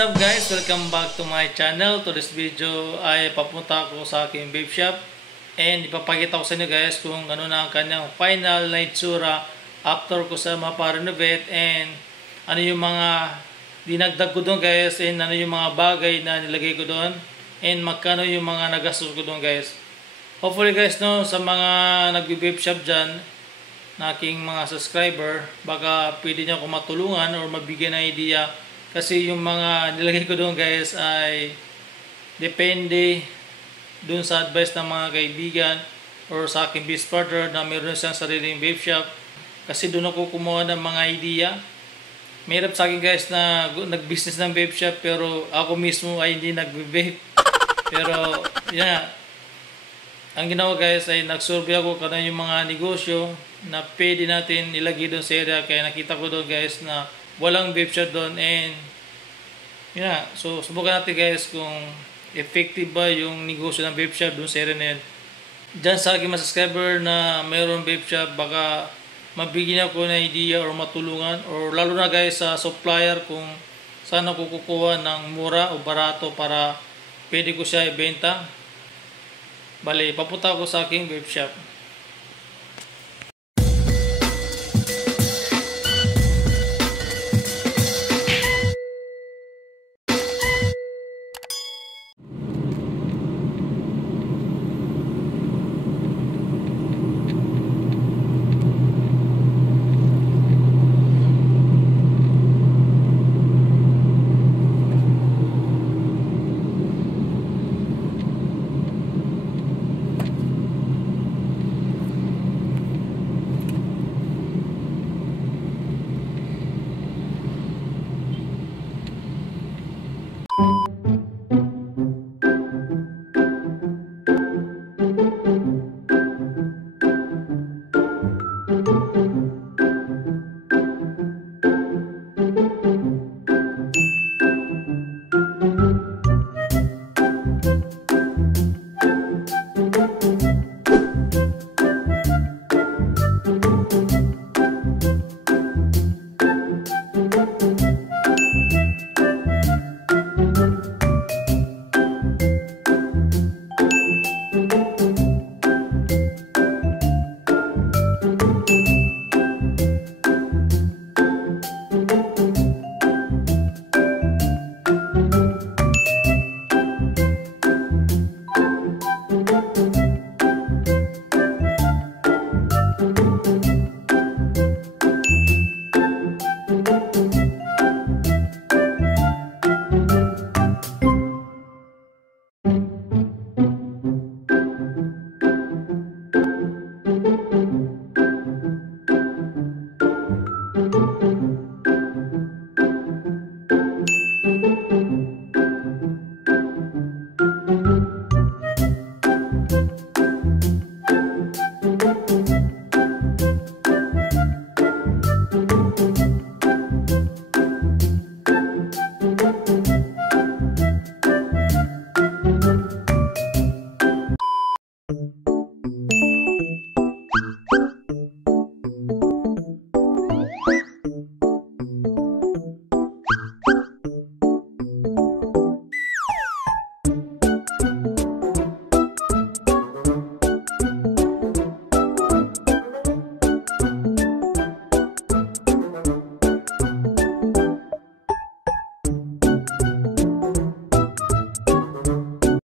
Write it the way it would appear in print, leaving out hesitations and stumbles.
What's up guys? Welcome back to my channel. To this video ay papunta ako sa aking vape shop and ipapakita ko sa inyo guys kung ano na ang kanyang final na itsura after ko sa maparenovate and ano yung mga dinagdag ko doon guys and ano yung mga bagay na nilagay ko doon and magkano yung mga nagastos ko doon guys. Hopefully guys no, sa mga nagbe-vape shop dyan na aking mga subscriber, baka pwede nyo ako matulungan or mabigyan ng idea. Kasi yung mga nilagay ko doon guys ay depende doon sa advice ng mga kaibigan or sa aking business partner na mayroon siyang sariling vape shop. Kasi doon ako kumuha ng mga idea. Mahirap sa akin guys na nag-business ng vape shop pero ako mismo ay hindi nag-vape. Pero yeah, ang ginawa guys ay nag-survey ako kung ano yung mga negosyo na pwede natin ilagay doon sa area. Kaya nakita ko doon guys na walang vape shop doon and yeah, so subukan natin guys kung effective ba yung negosyo ng vape shop doon sa area na yun. Diyan sa aking mga subscriber na mayroong vape shop, baka mabigyan ako ng idea or matulungan or lalo na guys sa supplier kung saan ako kukuha ng mura o barato para pwede ko siya ibenta. Bale, papunta ako sa aking vape shop.